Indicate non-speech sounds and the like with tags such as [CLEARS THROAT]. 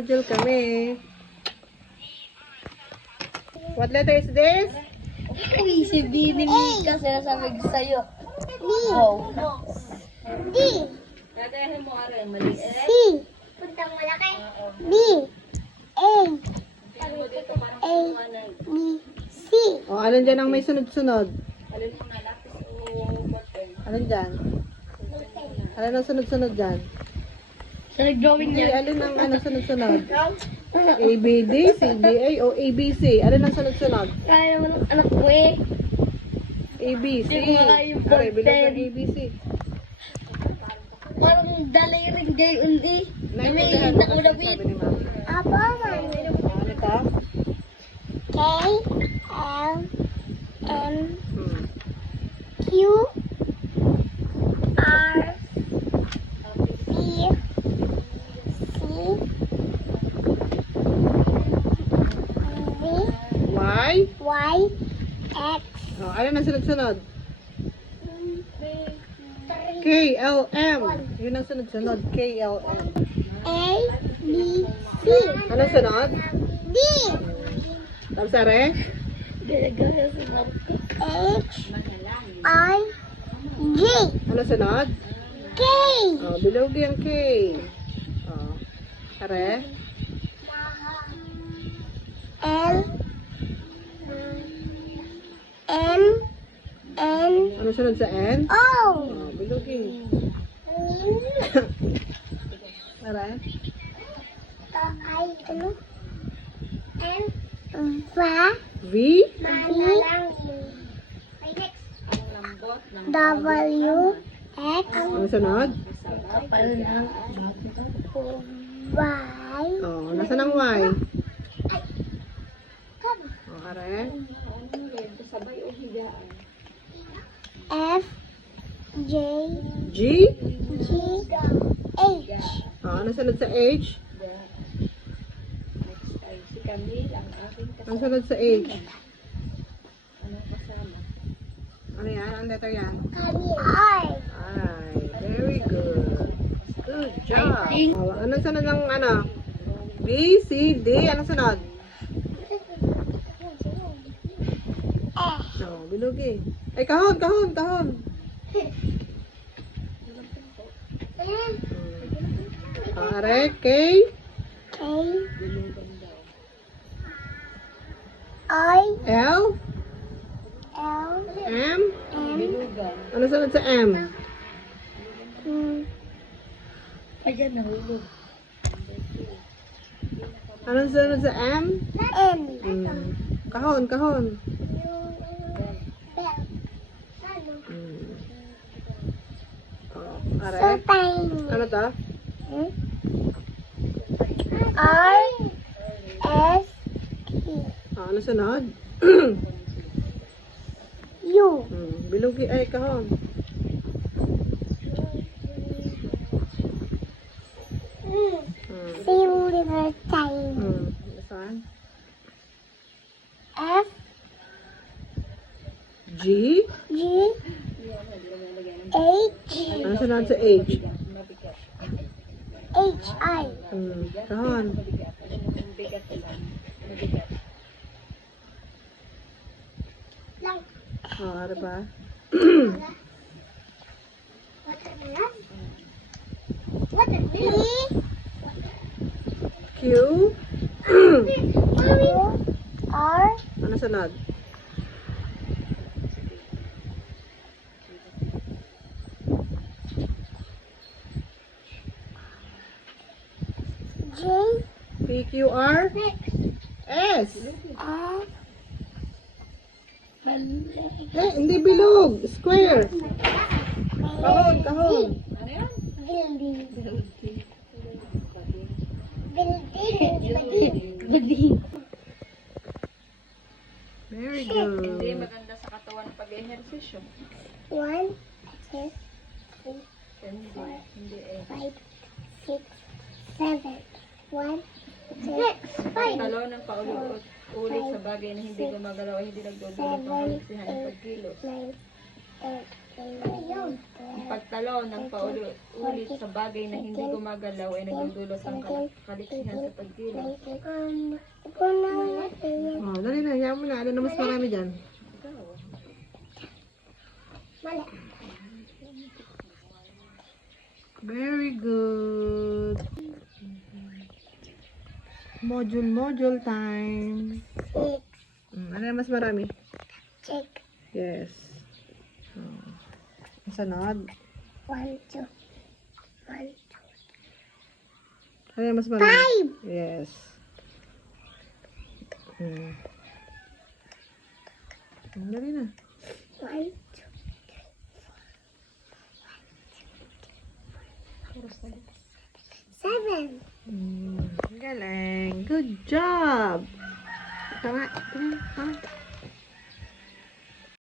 Nagmamodule kami. What letter is this? Uy, si B ni Mika sinasabi ko sa'yo. Oh. D. Gagayahin mo aray, mali eh. C. Puntang malaki. B. A. A. B. C. O, oh, alin dyan ang may sunod-sunod? Alin mo na lapis o button. Alin dyan? Alin ang sunod-sunod dyan? Sa nag-drawing Hindi, alin ang ano sunod-sunod? A, B, D, C, D, A, o A, B, C. Alin ang sunod-sunod? Kaya naman ang anak ko eh. A, B, C. Hindi ko nga yung Aray, bilog ng content. A, B, C. Parang eh. Namihinit mo ako kasi na sabi bit. ni Mami. Ano to? K. L. M. Hmm. Q. R. B. C. D. Y? Y. X. O, alin ang sunod-sunod? K, L, M. Yun ang sunod-sunod. K, L, M. A. B. C. Ano sunod? D. Tapos are? H. I. J. Ano sunod? K. O, bilog yung K. O, are? L. M. N. Ano sunod sa N? O. O, bilog yung. [LAUGHS] Are? Ay, ano? M. Va. V? V. W. X. Ano sunod? Y. O, nasa ng Y? Are? F. J. G? G. H. O, ano sunod sa H? Ano sunod sa H? ano yan? Ang letter yan? I. Ay, very good. Good job. Ano sunod ng ano? B, C, D. Ano sunod? No, bilog eh. Ay, kahon, kahon, kahon. Hmm. Ah, are, K, K. I. L, L. M. M. Ano sunod sa M? Mm, Ayan, nahulog. Ano sunod sa M? N. Hmm. Kahon, kahon. Hmm. Oh, So are. tiny. Ano to? Hmm? R. S. T. Ah, ano sunod? [CLEARS THROAT] U. Hmm. Bilog eh. Ay, kahon. Hmm. Silver tiny. Hmm. Saan? F. G? G. Sunod sa H? H. I. Hmm. Kahon. Oh, ano ba? E. Q? Q. R. Ano sunod? J. P, Q, R? S? F. Eh, hindi bilog. Square. Kahon, kahon. Building. Building. Bading. Very Hindi good. maganda sa katawan ng pag-ehersisyo. One, two, three, Hindi, hindi eh. five, six, seven. One, two, five, Talo ng paulit ulit sa bagay na hindi gumagalaw ay hindi nagdudulot ng haliksihan ng pagkilos. Ang pagtalo ng paulit sa bagay na hindi gumagalaw ay nagdudulot ng kal- kaliksihan sa pagkilos. Oh, dali na, hayaan mo na. Ano na mas marami dyan? Mali. Very good. Module, module time. Six. Mm, ano mas marami? Check. Yes. Oh. Ang Sunod. One, two. One, two. Ano mas marami? Five. Yes. Mm. Mm, Dali na. One, two. Seven. Mm, galing. Good job. Tama. Tama. Tama.